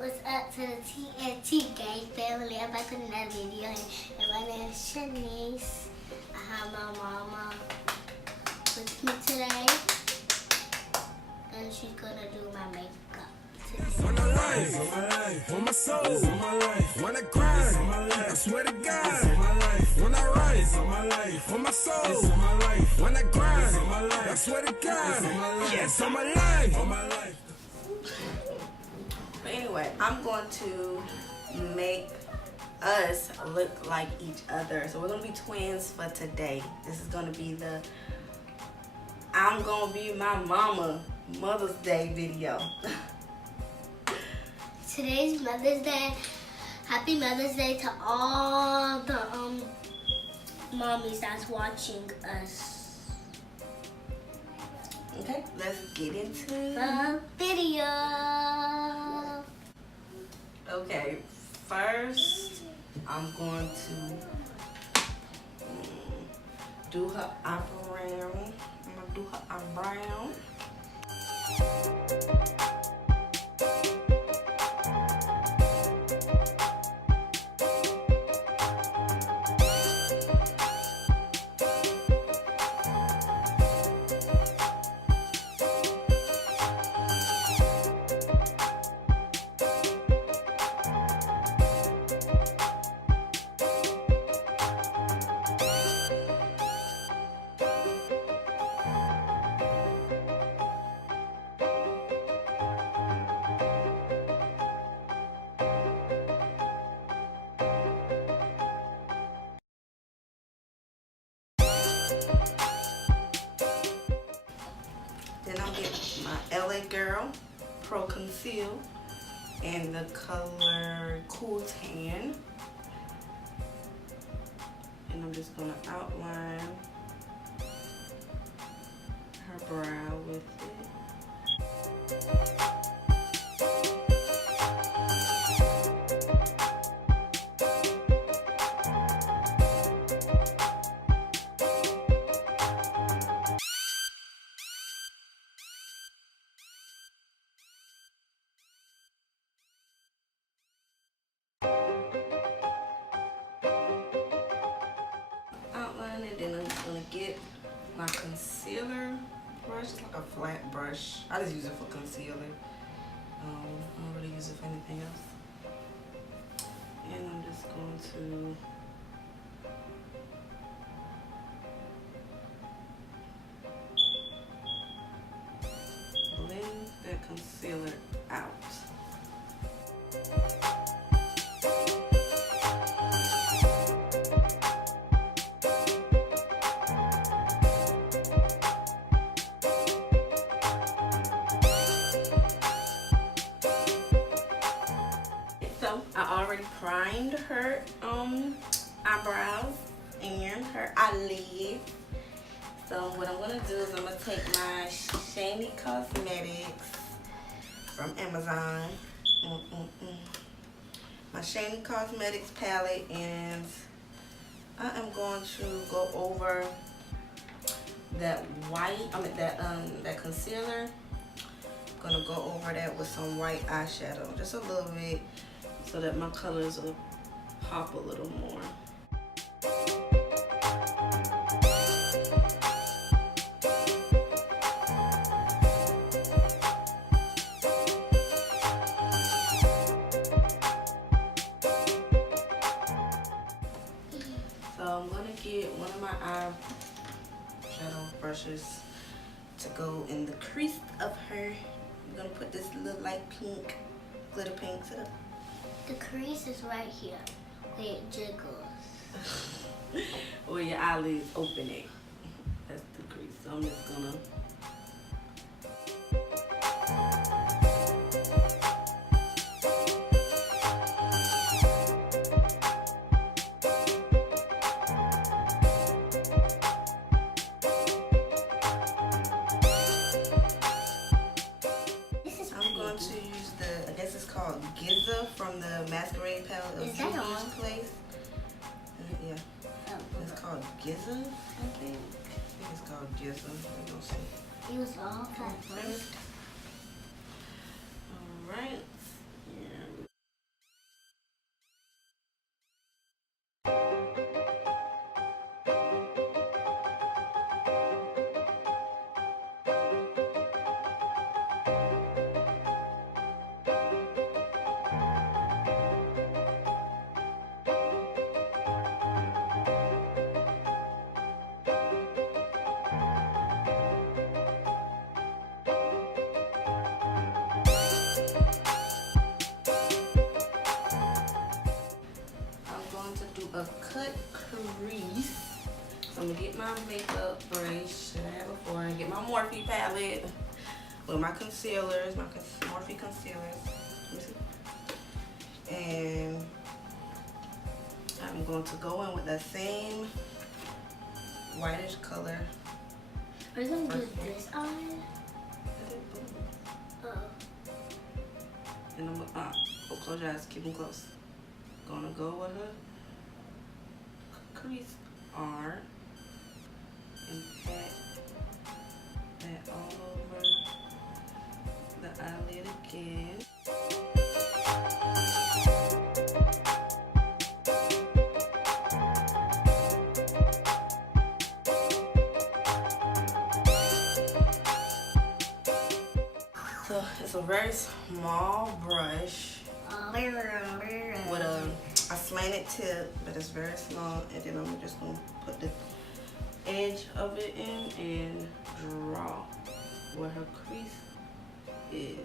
What's up to the TNT gang family? I'm back with another video, and my name is Shanice. I have my mama with me today, and she's gonna do my makeup today. On my life, on my soul, on my life. When I grind, on my life. I swear to God, on my life. When I rise, on my life. On my soul, on my life. When I grind, on my life. I swear to God, on my life. Yes, on my life, on my life. But anyway, I'm going to make us look like each other. So we're going to be twins for today. This is going to be the I'm going to be my mama Mother's Day video. Today's Mother's Day. Happy Mother's Day to all the mommies that's watching us. Okay, let's get into The video. Okay, first I'm going to do her eyebrow. I'm going to do her eyebrow. Then I'll get my LA Girl Pro Conceal in the color Cool Tan. And I'm just going to outline her brow with it. Outline it, then I'm just gonna get my concealer brush. It's like a flat brush. I just use it for concealer. I don't really use it for anything else. And I'm just going to blend that concealer out. So I already primed her eyebrows and her eyelid. So what I'm gonna do is I'm gonna take my Shani Cosmetics from Amazon. My Shani Cosmetics palette, and I am going to go over that white, that concealer. I'm gonna go over that with some white eyeshadow, just a little bit, so that my colors will pop a little more. So I'm gonna get one of my eyeshadow brushes to go in the crease of her. I'm gonna put this little light pink, glitter pink to The crease is right here where it jiggles. where your eyelids open it. That's the crease. So I'm just gonna use the, I guess it's called Giza from the Masquerade palette of Is that Juvia's on? Place. Yeah, Oh, it's called Giza, I think. It's called Giza. We're gonna see. It was all that first. Alright. Yeah, my makeup brush that I had before and get my Morphe palette with my concealers, my Morphe concealers. Let me see. And I'm going to go in with that same whitish color. Are you going to do this on? Oh. And I'm gonna, close your eyes, keep them close. Gonna go with her crease R and pat that all over the eyelid again. So it's a very small brush with a slanted tip, but it's very small, and then I'm just gonna put the edge of it in and draw where her crease is.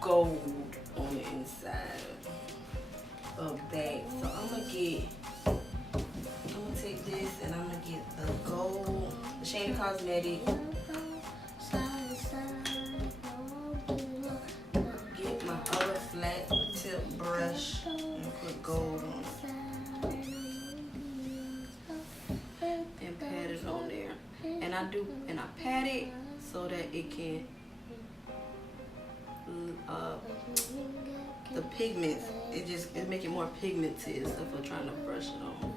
Gold on the inside of that. So I'm gonna take this and I'm gonna get the gold, the Shady Cosmetic. Get my other flat tip brush and put gold on it. And pat it on there. And I pat it so that it can the pigments, it make it more pigmented instead of trying to brush it on.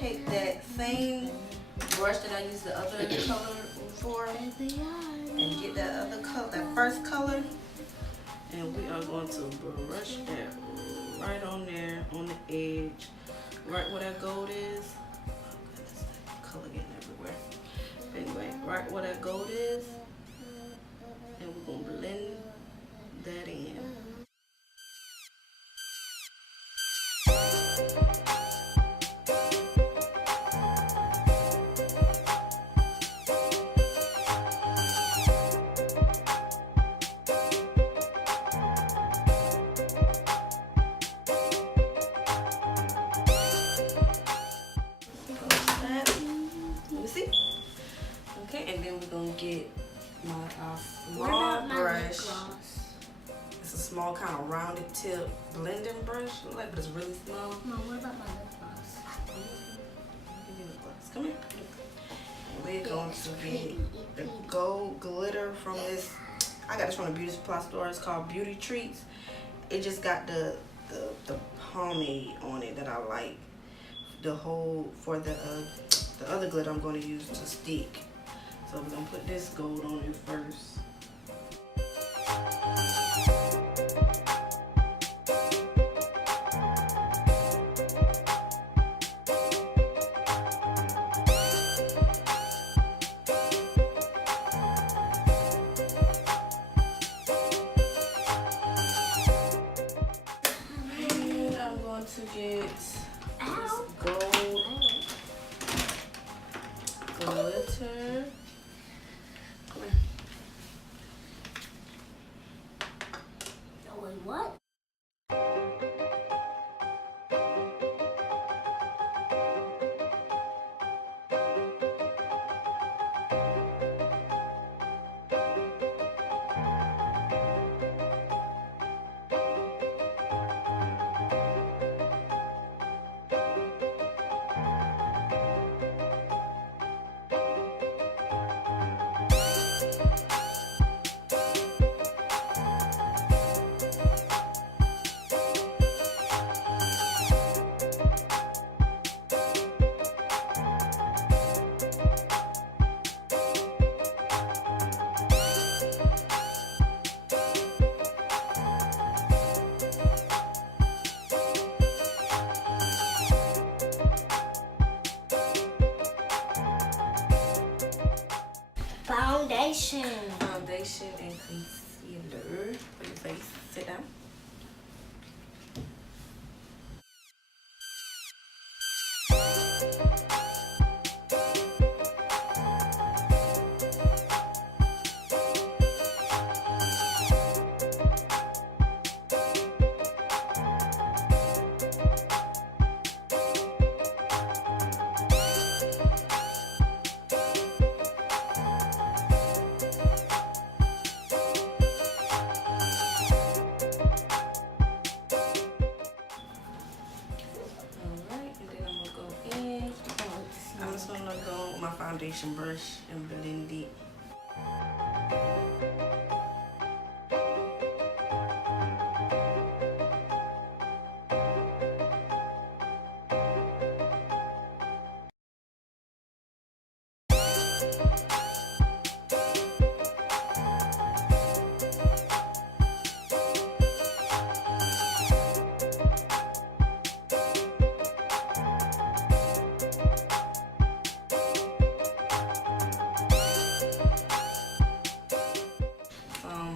Take that same brush that I used the other color for and get that other color, that first color, and we are going to brush that right on there on the edge, right where that gold is. Oh goodness, that color getting everywhere. But anyway, right where that gold is, and we're gonna blend that in. And then we're gonna get my small brush. It's a small kind of rounded tip blending brush, but it's really small. Mom, what about my lip gloss? Come here. We're going to get the gold glitter from this. I got this from the beauty supply store. It's called Beauty Treats. It just got the pomade on it that I like. The whole for the other glitter I'm going to use to stick. So we're gonna put this gold on it first. And I'm going to get this gold glitter. What? foundation. Foundation and concealer for your face. Sit down. I'm just gonna go with my foundation brush and blend it.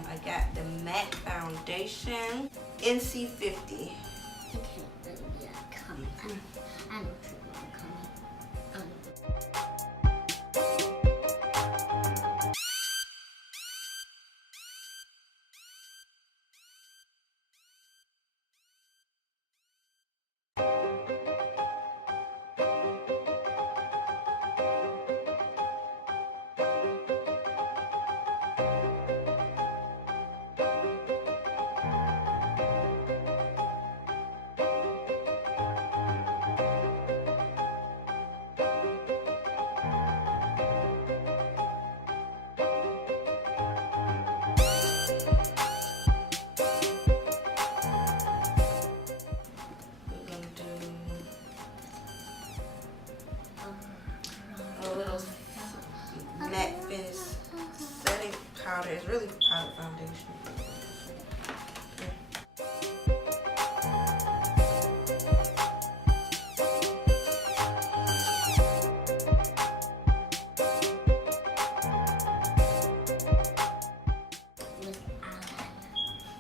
I got the MAC foundation, NC50. Okay, yeah, come. I know people are coming. Matte Finish setting powder. It's really powder foundation.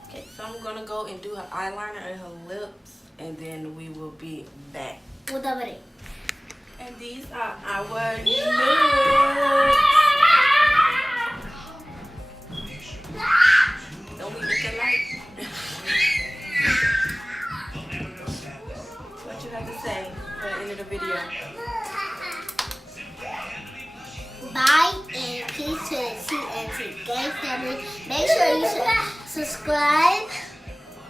Okay, so I'm gonna go and do her eyeliner and her lips, and then we will be back. And these are our looks. Don't we look alike? What you have to say for the end of the video? Bye and peace to the TNT Gang family. Make sure you subscribe,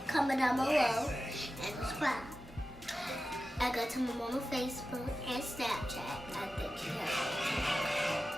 comment down below, and subscribe. I got to my mama Facebook and Snapchat. I think you have